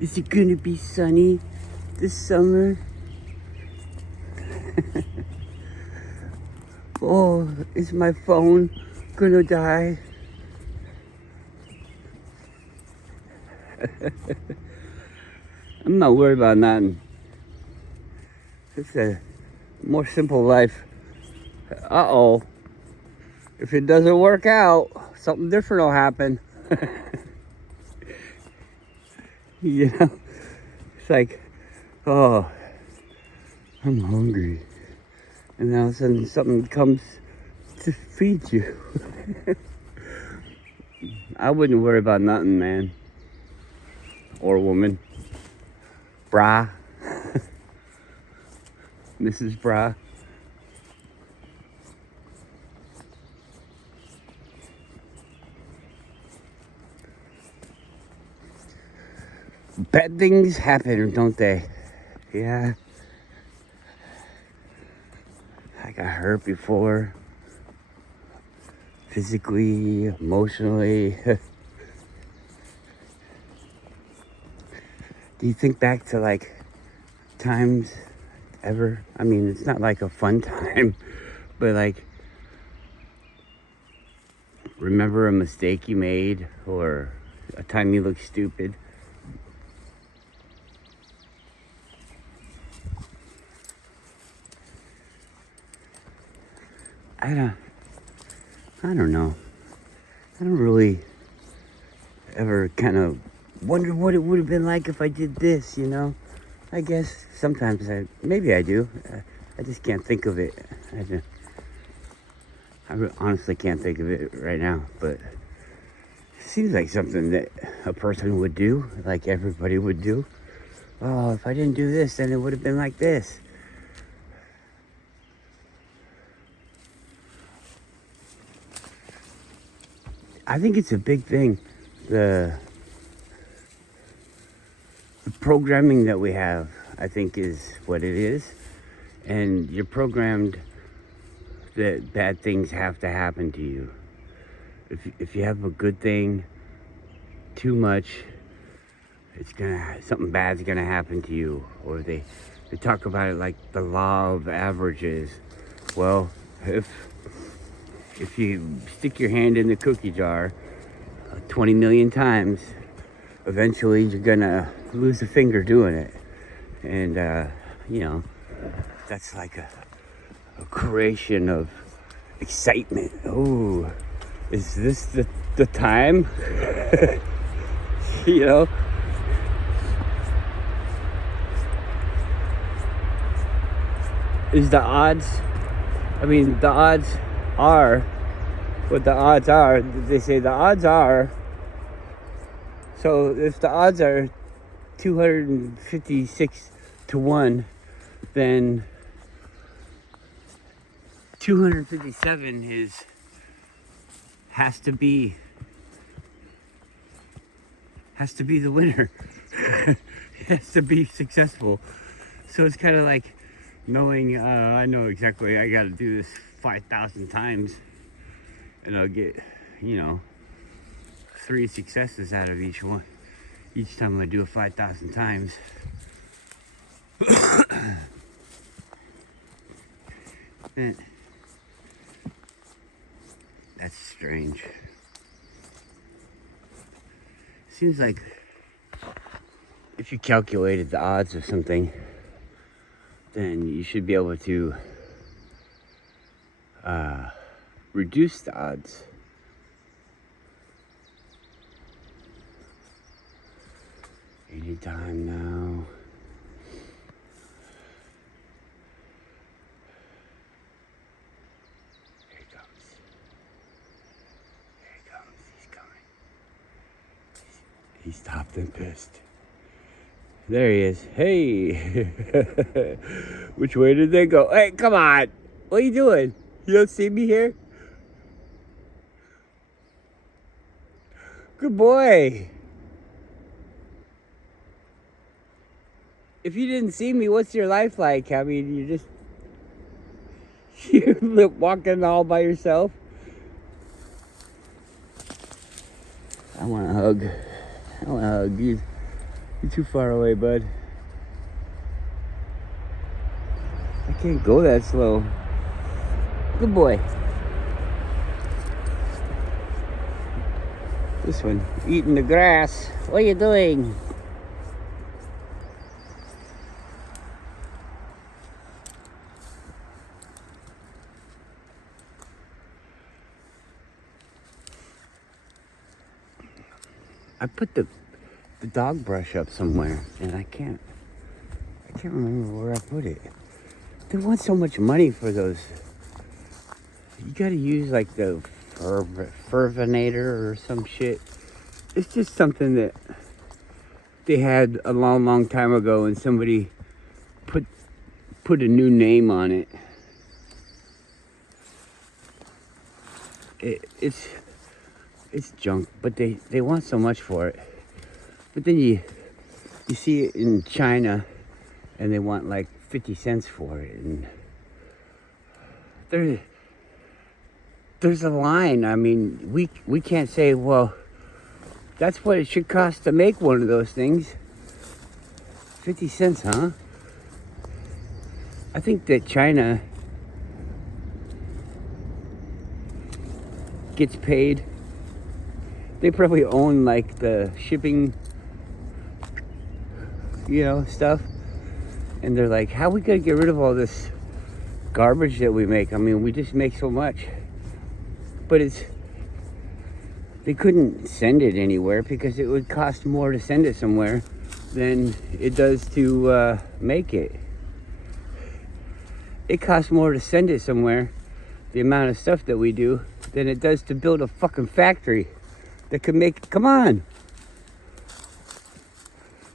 Is it gonna be sunny this summer? Oh, is my phone gonna die? I'm not worried about nothing. It's a more simple life. Uh-oh. If it doesn't work out, something different will happen. You know? It's like, oh, I'm hungry. And then all of a sudden something comes to feed you. I wouldn't worry about nothing, man. Or woman. Brah. Mrs. Brah. Bad things happen, don't they? Yeah. I got hurt before. Physically, emotionally. Do you think back to like times ever? I mean, it's not like a fun time, but like, remember a mistake you made or a time you looked stupid? I don't know. I don't really ever kind of wonder what it would have been like if I did this, you know? I guess sometimes maybe I do. I just can't think of it. Honestly can't think of it right now, but it seems like something that a person would do, like everybody would do. Oh, if I didn't do this, then it would have been like this. I think it's a big thing. The programming that we have, I think, is what it is. And you're programmed that bad things have to happen to you. If you have a good thing too much, something bad's gonna happen to you. Or they talk about it like the law of averages. Well, if you stick your hand in the cookie jar 20 million times, eventually you're gonna lose a finger doing it. And you know, that's like a creation of excitement. Oh, is this the time? You know? Is the odds, I mean, the odds are what the odds are. They say the odds are, so if the odds are 256 to 1, then 257 has to be the winner. It has to be successful. So it's kind of like knowing, I know exactly I got to do this 5,000 times and I'll get, 3 successes out of each one. Each time I do it 5,000 times. That's strange. Seems like if you calculated the odds of something, then you should be able to reduce the odds. Anytime now. Here he comes. Here he comes. He's coming. He's stopped and pissed. There he is. Hey. Which way did they go? Hey, come on. What are you doing? You don't see me here? Good boy. If you didn't see me, what's your life like? I mean, you're walking all by yourself. I want to hug. You. You're too far away, bud. I can't go that slow. Good boy. This one, eating the grass. What are you doing? I put the dog brush up somewhere, and I can't remember where I put it. They want so much money for those. You gotta use like the Fervinator or some shit. It's just something that they had a long time ago, and somebody put a new name on it. It's junk, but they want so much for it. But then you see it in China, and they want like 50 cents for it, and there's a line. I mean, we can't say, well, that's what it should cost to make one of those things. 50 cents, huh? I think that China gets paid. They probably own like the shipping, stuff. And they're like, how are we gonna get rid of all this garbage that we make? I mean, we just make so much. But they couldn't send it anywhere because it would cost more to send it somewhere than it does to make it. It costs more to send it somewhere, the amount of stuff that we do, than it does to build a fucking factory that could make, come on,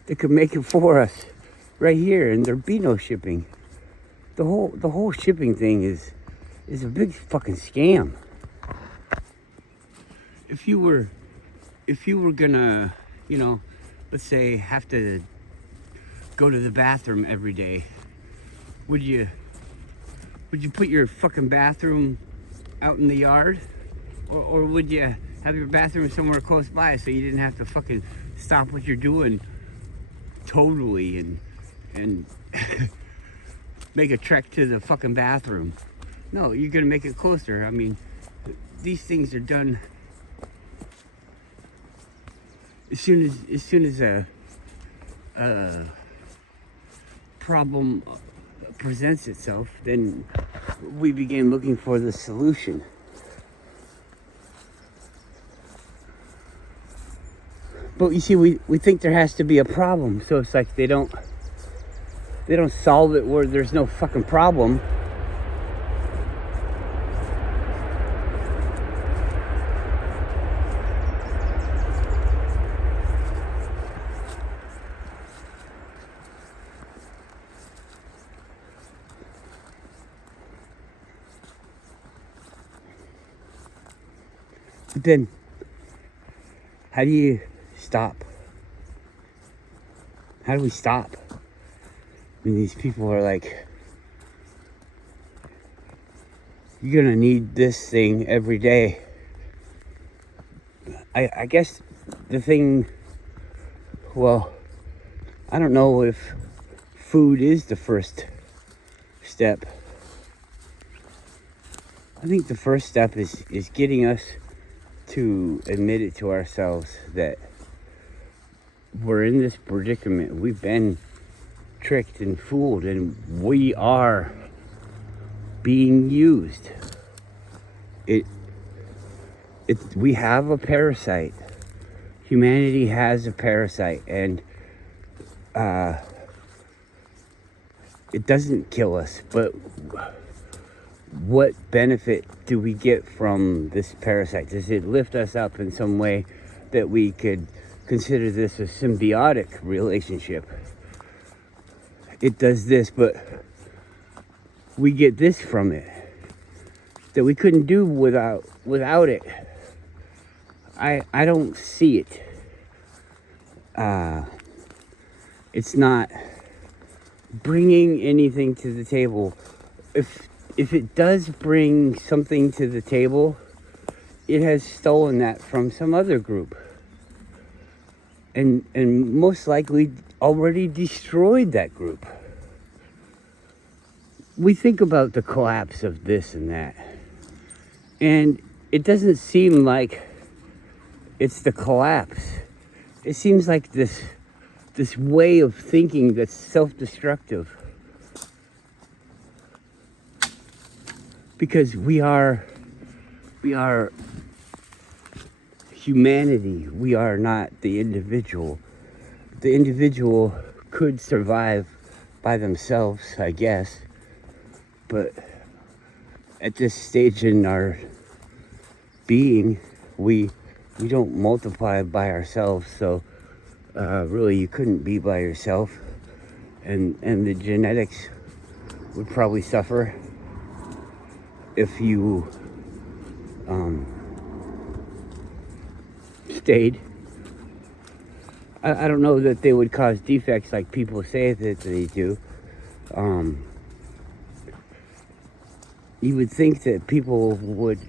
that could make it for us right here, and there'd be no shipping. The whole shipping thing is a big fucking scam. If you were gonna, let's say have to go to the bathroom every day, would you put your fucking bathroom out in the yard? Or would you have your bathroom somewhere close by so you didn't have to fucking stop what you're doing totally and make a trek to the fucking bathroom? No, you're gonna make it closer. I mean, these things are done as soon as a problem presents itself, then we begin looking for the solution. But you see, we think there has to be a problem, so it's like they don't solve it where there's no fucking problem. But then, how do you stop? How do we stop? I mean, these people are like, you're gonna need this thing every day. I guess the thing, well, I don't know if food is the first step. I think the first step is getting us to admit it to ourselves that we're in this predicament. We've been tricked and fooled, and we are being used. We have a parasite. Humanity has a parasite, and it doesn't kill us, but what benefit do we get from this parasite? Does it lift us up in some way that we could consider this a symbiotic relationship? It does this, but we get this from it that we couldn't do without it. I don't see it. It's not bringing anything to the table. If it does bring something to the table, it has stolen that from some other group. and most likely already destroyed that group. We think about the collapse of this and that, and it doesn't seem like it's the collapse. It seems like this way of thinking that's self-destructive, because we are humanity. We are not the individual. The individual could survive by themselves, I guess, but at this stage in our being, we don't multiply by ourselves. So really, you couldn't be by yourself, and the genetics would probably suffer if you stayed. I don't know that they would cause defects like people say that they do. You would think that people would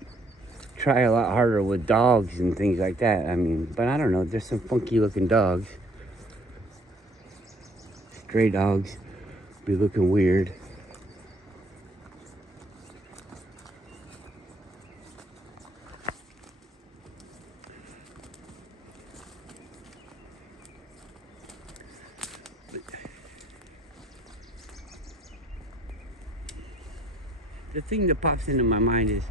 try a lot harder with dogs and things like that. I mean, but I don't know. There's some funky looking dogs. Stray dogs be looking weird. The thing that pops into my mind is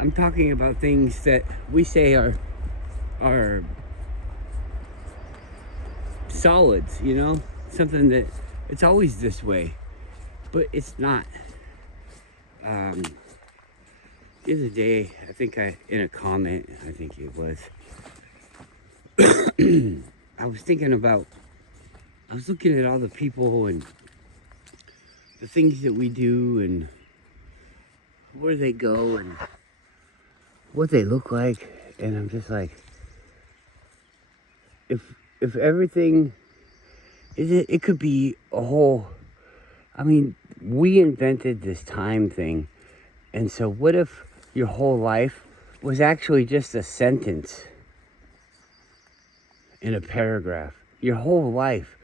I'm talking about things that we say are solids, you know, something that it's always this way, but it's not. The other day, I think in a comment, I think it was, I was looking at all the people and the things that we do and where they go and what they look like, and I'm just like, if everything it could be a whole. I mean, we invented this time thing, and so what if your whole life was actually just a sentence in a paragraph? Your whole life,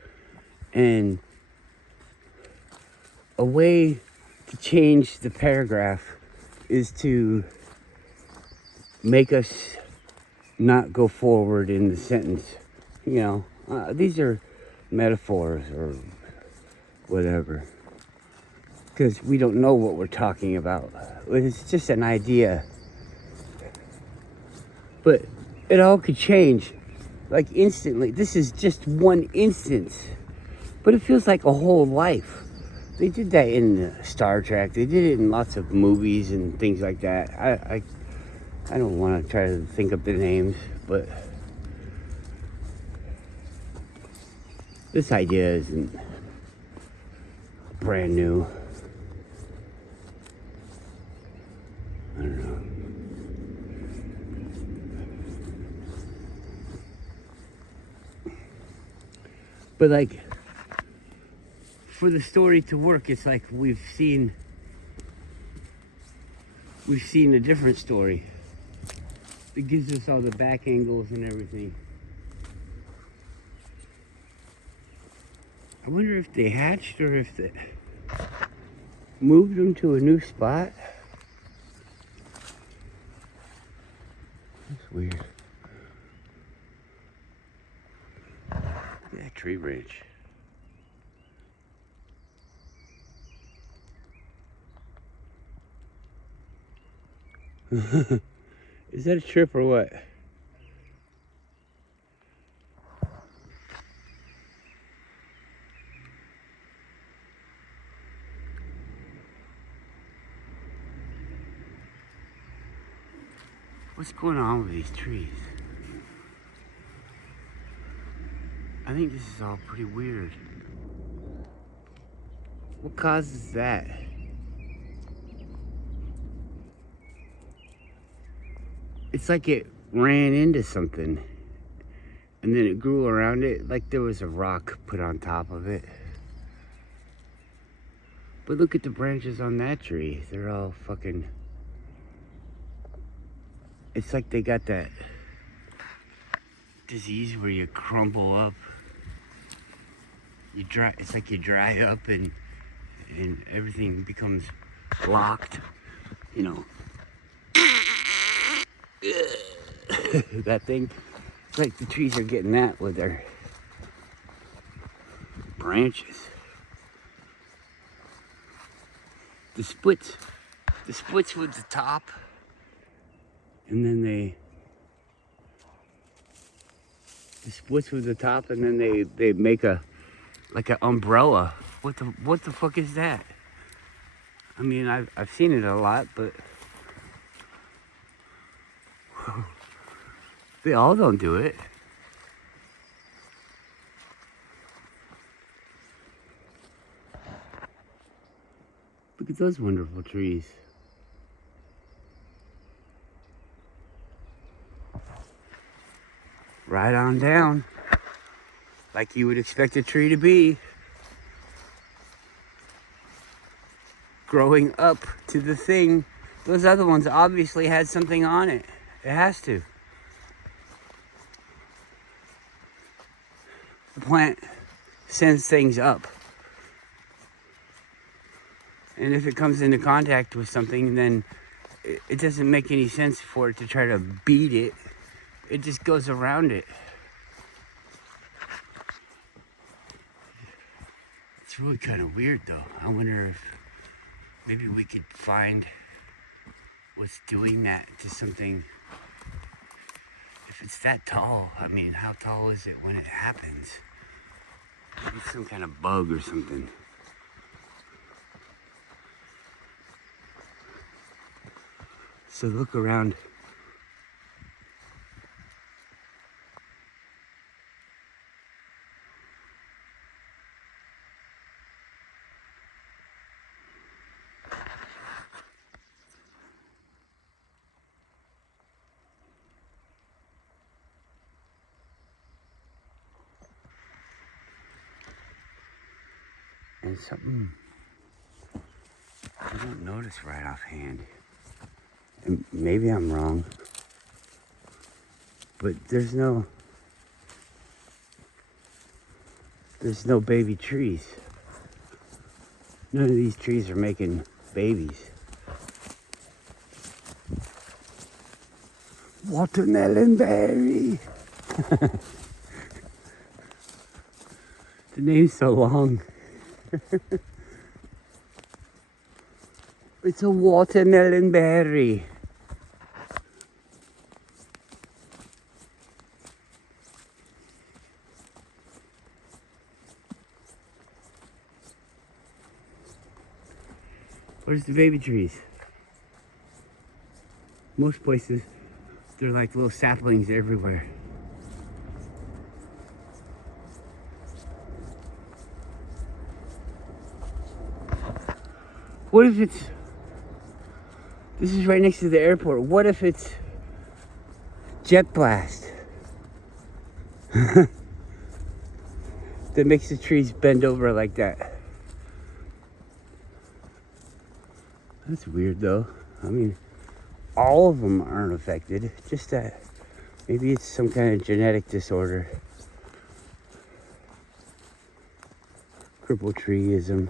and a way to change the paragraph is to make us not go forward in the sentence. You know, these are metaphors or whatever, because we don't know what we're talking about. It's just an idea, but it all could change like instantly. This is just one instance, but it feels like a whole life. They did that in Star Trek. They did it in lots of movies and things like that. I don't want to try to think of the names, but this idea isn't brand new. I don't know. But like, for the story to work, it's like we've seen a different story that gives us all the back angles and everything. I wonder if they hatched or if they moved them to a new spot. That's weird. Yeah, tree branch. Is that a trip or what? What's going on with these trees? I think this is all pretty weird. What causes that? It's like it ran into something and then it grew around it, like there was a rock put on top of it. But look at the branches on that tree. They're all fucking... It's like they got that disease where you crumble up. You dry. It's like you dry up and everything becomes locked. You know. That thing. It's like the trees are getting that with their branches. The splits with the top, and then the splits with the top, and then they make a like an umbrella. What the fuck is that? I mean, I've seen it a lot, but they all don't do it. Look at those wonderful trees. Right on down, like you would expect a tree to be. Growing up to the thing. Those other ones obviously had something on it. It has to. The plant sends things up. And if it comes into contact with something, then it doesn't make any sense for it to try to beat it. It just goes around it. It's really kind of weird though. I wonder if maybe we could find what's doing that to something. If it's that tall, I mean, how tall is it when it happens? Maybe it's some kind of bug or something. So look around. And something I don't notice right offhand. And maybe I'm wrong. But there's no baby trees. None of these trees are making babies. Watermelon berry. The name's so long. It's a watermelon berry. Where's the baby trees? Most places, they're like little saplings everywhere. What if it's... This is right next to the airport. What if it's jet blast? That makes the trees bend over like that. That's weird though. I mean, all of them aren't affected. Just that maybe it's some kind of genetic disorder. Cripple treeism.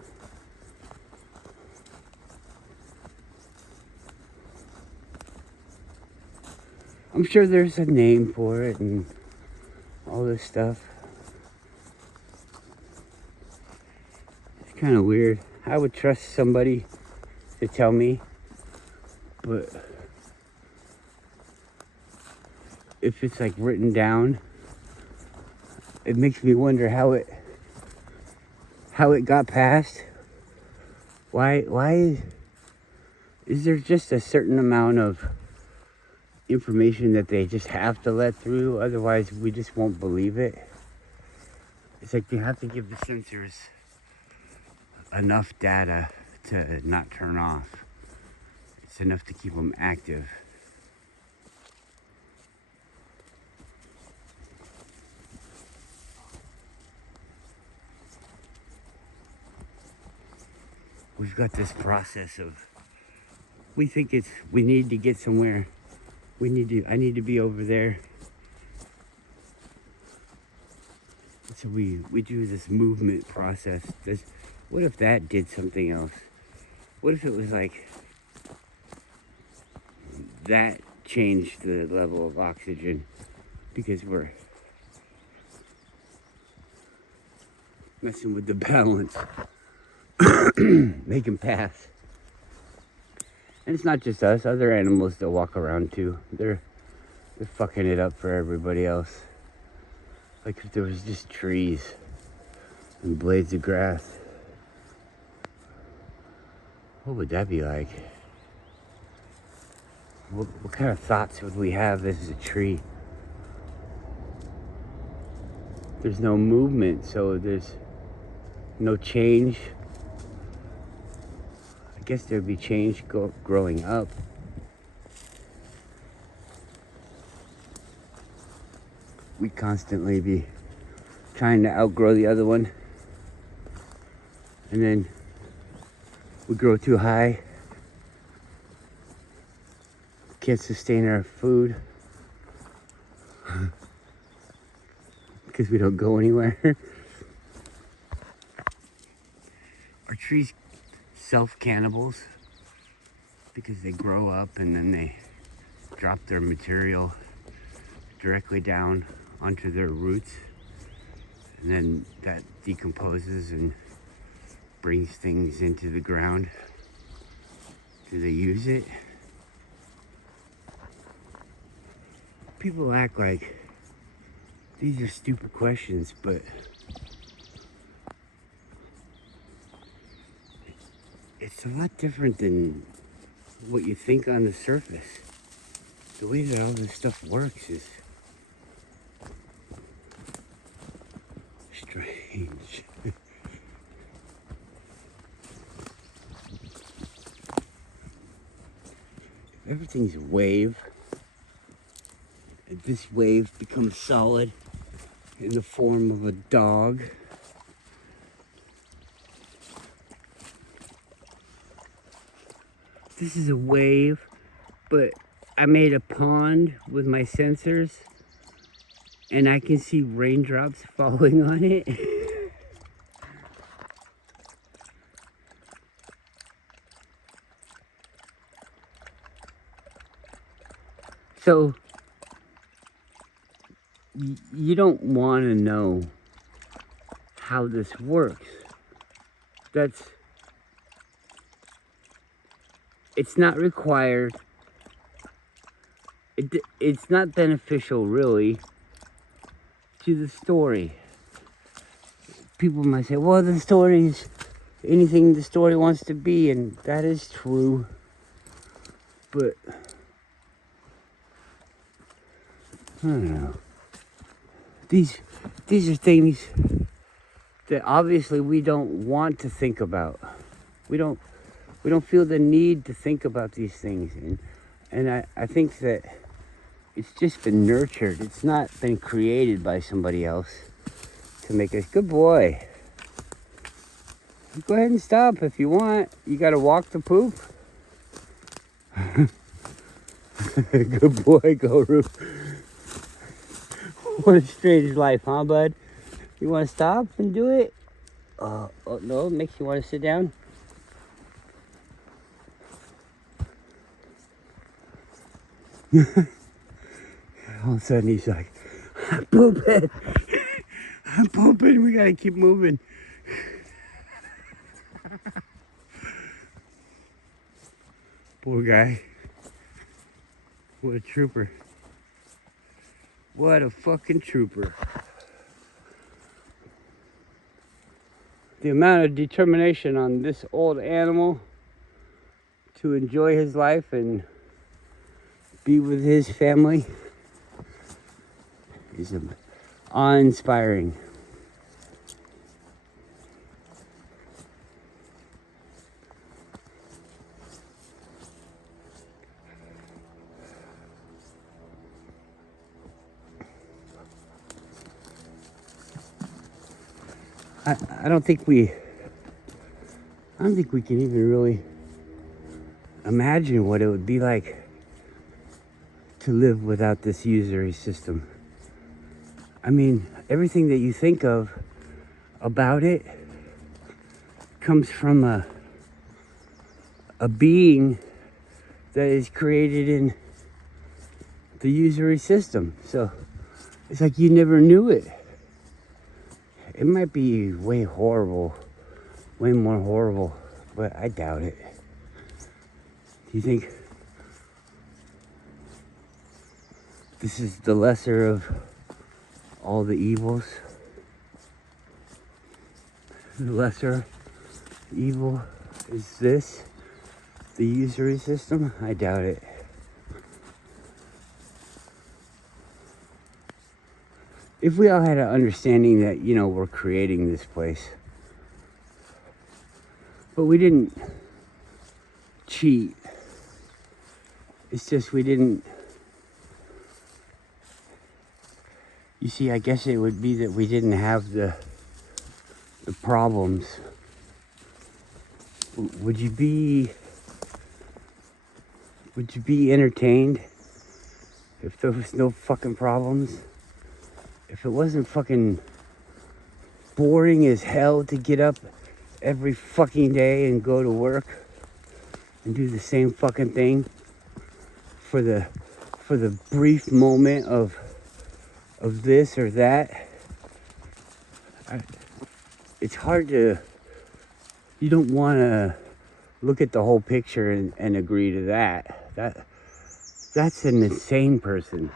I'm sure there's a name for it and all this stuff. It's kind of weird. I would trust somebody to tell me, but if it's like written down, it makes me wonder how it got passed. Why is there just a certain amount of information that they just have to let through, otherwise we just won't believe it? It's like they have to give the sensors enough data to not turn off. It's enough to keep them active. We've got this process of, we think we need to get somewhere. I need to be over there. So we do this movement process. What if that did something else? What if it was like that changed the level of oxygen because we're messing with the balance, making pass. And it's not just us, other animals that walk around too. They're fucking it up for everybody else. Like if there was just trees and blades of grass, what would that be like? What kind of thoughts would we have as a tree? There's no movement, so there's no change. I guess there'd be change growing up. We'd constantly be trying to outgrow the other one. And then we grow too high. Can't sustain our food. Because we don't go anywhere. Are trees self-cannibals? Because they grow up and then they drop their material directly down onto their roots. And then that decomposes and brings things into the ground. Do they use it? People act like these are stupid questions, but it's a lot different than what you think on the surface. The way that all this stuff works is strange. Everything's wave. And this wave becomes solid in the form of a dog. This is a wave, but I made a pond with my sensors and I can see raindrops falling on it. So you don't want to know how this works. It's not required. It's not beneficial really to the story. People might say, well, the story is anything the story wants to be, and that is true. But I don't know. These are things that obviously we don't want to think about. We don't feel the need to think about these things, and I think that it's just been nurtured. It's not been created by somebody else to make us. Good boy. Go ahead and stop if you want. You gotta walk the poop. Good boy, go Roo. What a strange life, huh, bud? You want to stop and do it? Oh no, it makes you want to sit down. All of a sudden he's like, I'm pooping. I'm pooping. We gotta keep moving. Poor guy. What a trooper. What a fucking trooper. The amount of determination on this old animal to enjoy his life and be with his family is awe-inspiring. I don't think we can even really imagine what it would be like to live without this usury system. I mean, everything that you think of about it comes from a being that is created in the usury system. So it's like you never knew it. It might be way horrible, way more horrible, but I doubt it. Do you think this is the lesser of all the evils? The lesser evil is this, the usury system? I doubt it. If we all had an understanding that, you know, we're creating this place, but we didn't cheat. It's just we didn't. You see, I guess it would be that we didn't have the problems. Would you be entertained if there was no fucking problems? If it wasn't fucking boring as hell to get up every fucking day and go to work and do the same fucking thing for the brief moment of this or that. It's hard to, you don't want to look at the whole picture and agree to that. That's an insane person.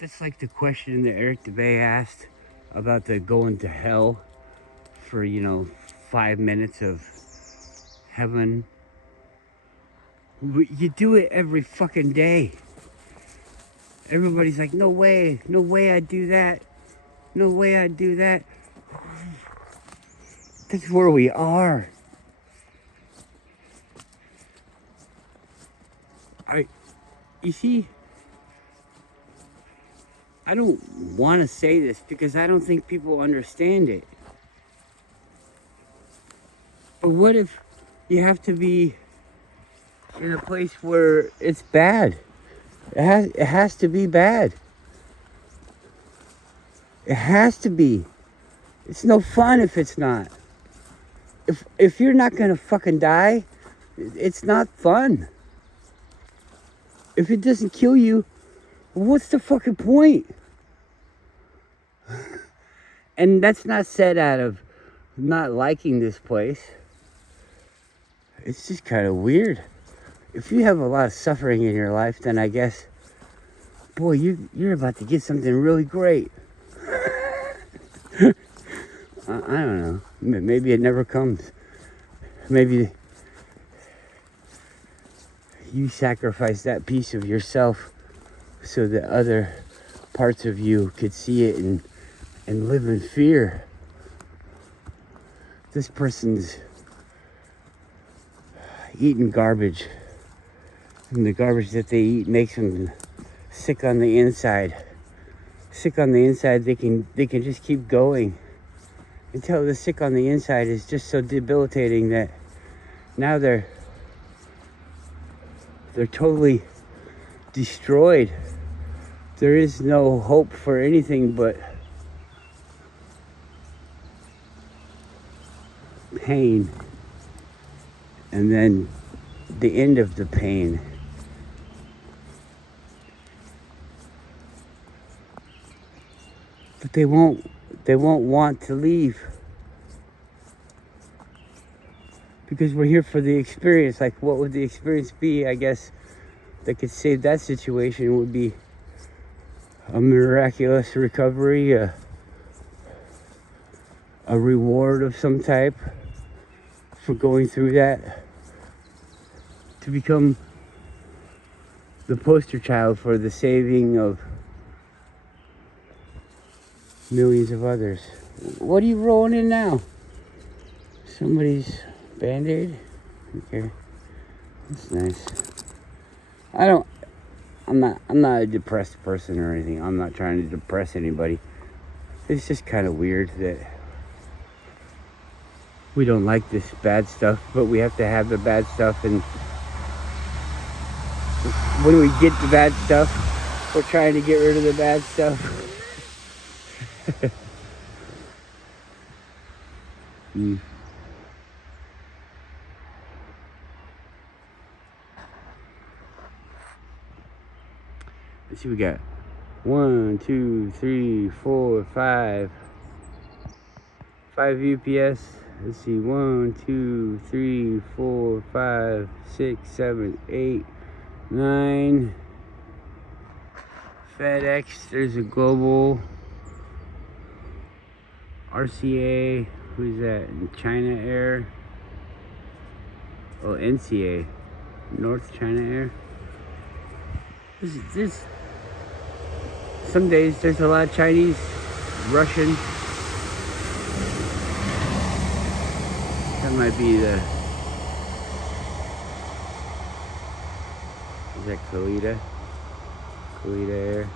That's like the question that Eric DeBay asked about the going to hell for, 5 minutes of heaven. You do it every fucking day. Everybody's like, no way I'd do that. No way I'd do that. That's where we are. You see, I don't want to say this because I don't think people understand it. But what if you have to be in a place where it's bad? It has to be bad. It has to be. It's no fun if it's not. If you're not gonna fucking die, it's not fun. If it doesn't kill you, what's the fucking point? And that's not said out of not liking this place. It's just kind of weird. If you have a lot of suffering in your life, then I guess, boy, you're about to get something really great. I don't know. Maybe it never comes. Maybe you sacrifice that piece of yourself so that other parts of you could see it and live in fear. This person's eating garbage, and the garbage that they eat makes them sick on the inside. Sick on the inside, they can just keep going until the sick on the inside is just so debilitating that now they're totally destroyed. There is no hope for anything but pain, and then the end of the pain. But they won't want to leave because we're here for the experience. Like, what would the experience be? I guess that could save that situation would be a miraculous recovery, a reward of some type for going through that, to become the poster child for the saving of millions of others. What are you rolling in now? Somebody's Band-Aid? Okay. That's nice. I'm not a depressed person or anything. I'm not trying to depress anybody. It's just kind of weird that we don't like this bad stuff, but we have to have the bad stuff, and when we get the bad stuff, we're trying to get rid of the bad stuff. Mm. Let's see, we got 1, 2, 3, 4, 5 UPS. Let's see, 1, 2, 3, 4, 5, 6, 7, 8, 9. FedEx, there's a Global. RCA, who's that? China Air. Oh, NCA, North China Air. This some days there's a lot of Chinese, Russian. That might be the. Is that Khalida? Khalida Air.